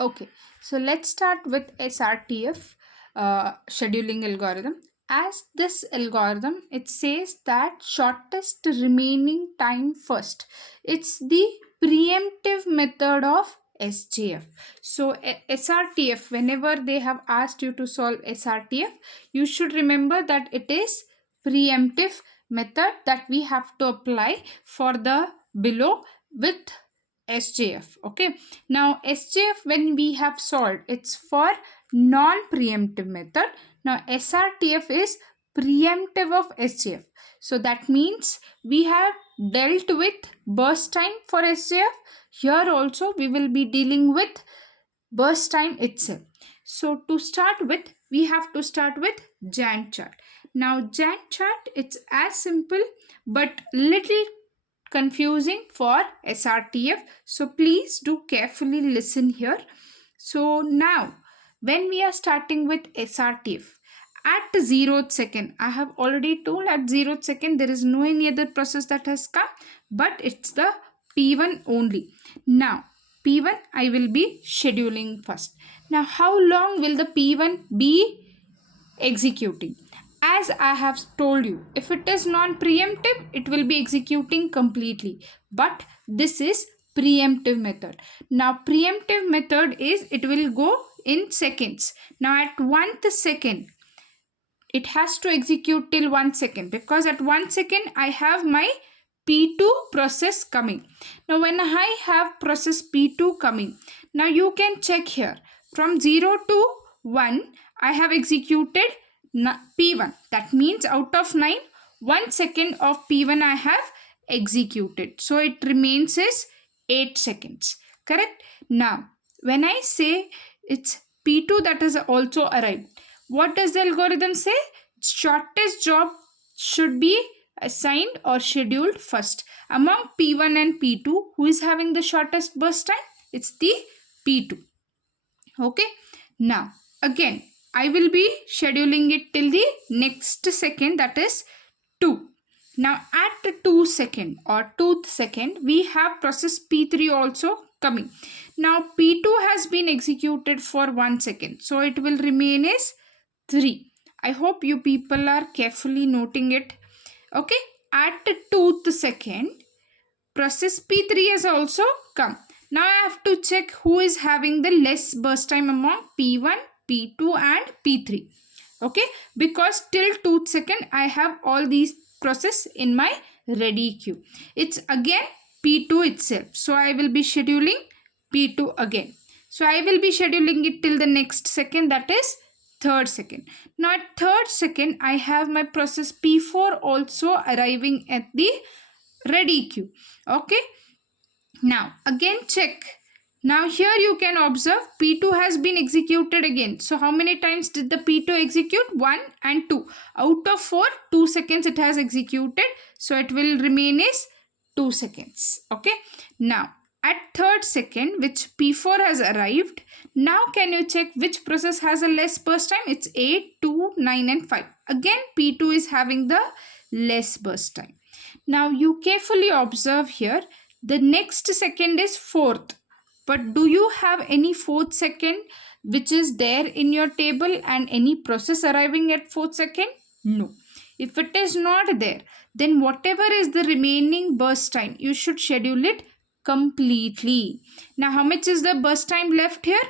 Okay, so let's start with SRTF scheduling algorithm. As this algorithm, it says that shortest remaining time first. It's the preemptive method of SJF. So SRTF, whenever they have asked you to solve SRTF, you should remember that it is preemptive method that we have to apply for the below with SJF. Okay, now SJF, when we have solved, it's for non-preemptive method. Now SRTF is preemptive of SJF. So that means we have dealt with burst time for SJF. Here also we will be dealing with burst time itself. So to start with, we have to start with Gantt chart. Now Gantt chart, it's as simple but little confusing for SRTF. So please do carefully listen here. So now when we are starting with SRTF, at the 0th second, I have already told at 0th second there is no any other process that has come, but it's the P1 only. Now P1 I will be scheduling first. Now how long will the P1 be executing? As I have told you, if it is non-preemptive, it will be executing completely. But this is preemptive method. Now preemptive method is it will go in seconds. Now at 1th second, it has to execute till 1 second, because at 1 second I have my P2 process coming. Now when I have process P2 coming, now you can check here from 0 to 1 I have executed P1. That means out of 9, 1 second of P1 I have executed. So it remains as 8 seconds. Correct? Now when I say it's P2 that has also arrived, what does the algorithm say? Shortest job should be assigned or scheduled first. Among P1 and P2, who is having the shortest burst time? It's the P2. Okay. Now, again, I will be scheduling it till the next second, that is 2. Now, at 2 second or 2th second, we have process P3 also coming. Now, P2 has been executed for 1 second. So, it will remain as 3. I hope you people are carefully noting it. Okay. At 2th second, process P3 has also come. Now I have to check who is having the less burst time among P1, P2 and P3. Okay. Because till 2th second, I have all these process in my ready queue. It's again P2 itself. So I will be scheduling P2 again. So I will be scheduling it till the next second, that is 3rd second. Now at 3rd second, I have my process P4 also arriving at the ready queue. Okay. Now again check. Now here you can observe P2 has been executed again. So how many times did the P2 execute? 1 and 2. Out of 4, 2 seconds it has executed. So it will remain as 2 seconds. Okay. Now at 3rd second, which P4 has arrived, now can you check which process has a less burst time? It's 8, 2, 9 and 5. Again P2 is having the less burst time. Now you carefully observe here, the next second is 4th. But do you have any 4th second which is there in your table and any process arriving at 4th second? No. If it is not there, then whatever is the remaining burst time, you should schedule it completely. Now how much is the burst time left here?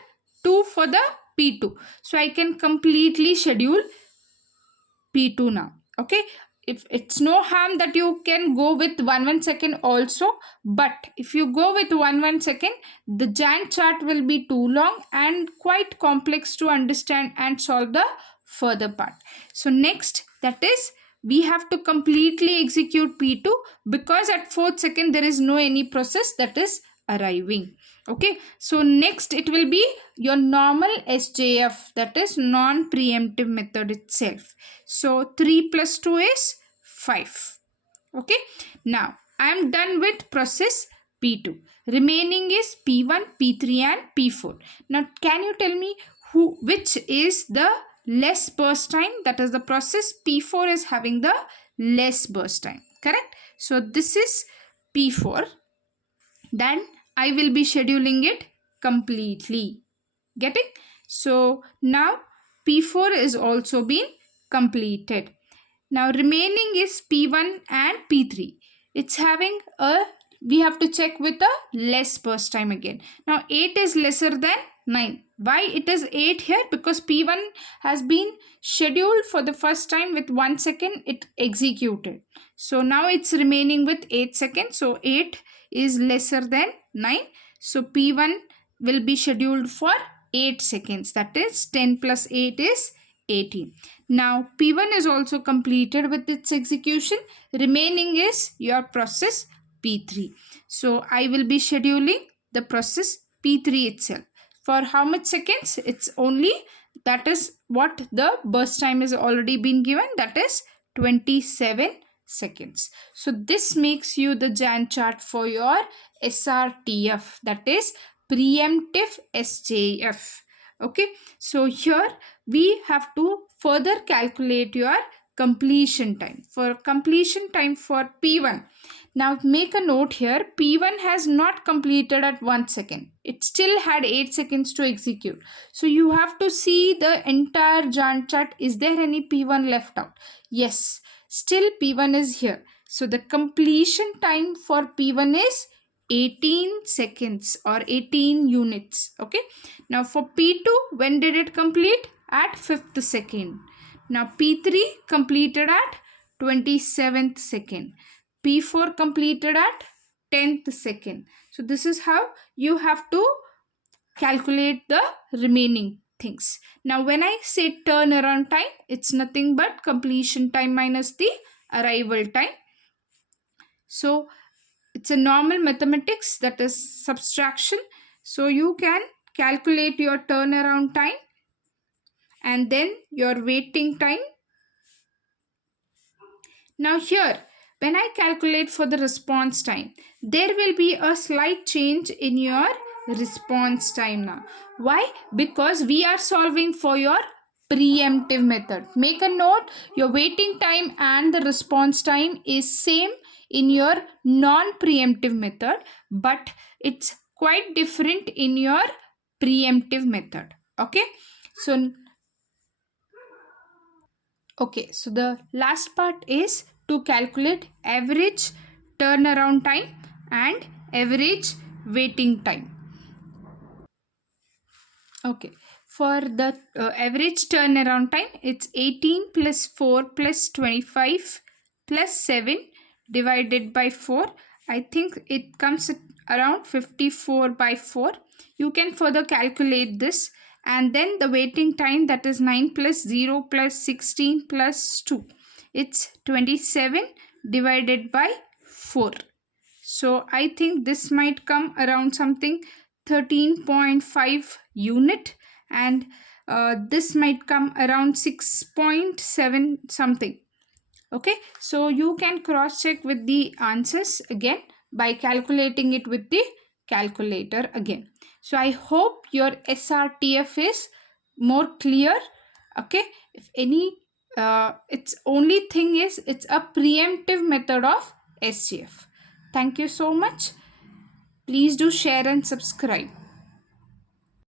2 for the P2. So I can completely schedule P2 now. Okay. If it's no harm that you can go with 1 second also, but if you go with 1 second, the Gantt chart will be too long and quite complex to understand and solve the further part. So next, that is, we have to completely execute P2 because at 4th second there is no any process that is arriving. Okay. So next it will be your normal SJF, that is non-preemptive method itself. So 3 plus 2 is 5. Okay. Now I am done with process P2. Remaining is P1, P3 and P4. Now can you tell me which is the less burst time? That is the process P4 is having the less burst time. Correct. So this is P4. Then I will be scheduling it completely. Getting? So now P4 is also been completed. Now remaining is P1 and P3. It's having a, we have to check with a less burst time again. Now 8 is lesser than 9. Why it is 8 here? Because P1 has been scheduled for the first time with 1 second it executed. So now it's remaining with 8 seconds. So 8 is lesser than 9. So P1 will be scheduled for 8 seconds. That is 10 plus 8 is 18. Now P1 is also completed with its execution. Remaining is your process P3. So I will be scheduling the process P3 itself. For how much seconds? It's only, that is what the burst time is already been given, that is 27 seconds. So this makes you the Gantt chart for your SRTF, that is Preemptive SJF. Okay, so here we have to further calculate your completion time. For completion time for P1, now make a note here, P1 has not completed at 1 second. It still had 8 seconds to execute. So you have to see the entire Gantt chart. Is there any P1 left out? Yes, still P1 is here. So the completion time for P1 is 18 seconds or 18 units. Okay. Now for P2, when did it complete? At 5th second. Now P3 completed at 27th second. P4 completed at 10th second. So this is how you have to calculate the remaining things. Now when I say turnaround time, it's nothing but completion time minus the arrival time. So it's a normal mathematics, that is subtraction. So you can calculate your turnaround time and then your waiting time. Now here, when I calculate for the response time, there will be a slight change in your response time now. Why? Because we are solving for your preemptive method. Make a note, your waiting time and the response time is same in your non-preemptive method, but it's quite different in your preemptive method. Okay, so the last part is to calculate average turnaround time and average waiting time. Okay, for the average turnaround time, it's 18 plus 4 plus 25 plus 7 divided by 4. I think it comes at around 54 by 4. You can further calculate this, and then the waiting time, that is 9 plus 0 plus 16 plus 2. It's 27 divided by 4. So I think this might come around something 13.5 unit, and this might come around 6.7 something. Okay, so you can cross check with the answers again by calculating it with the calculator again. So I hope your SRTF is more clear. Okay, if any its only thing is it's a preemptive method of SJF. Thank you so much. Please do share and subscribe.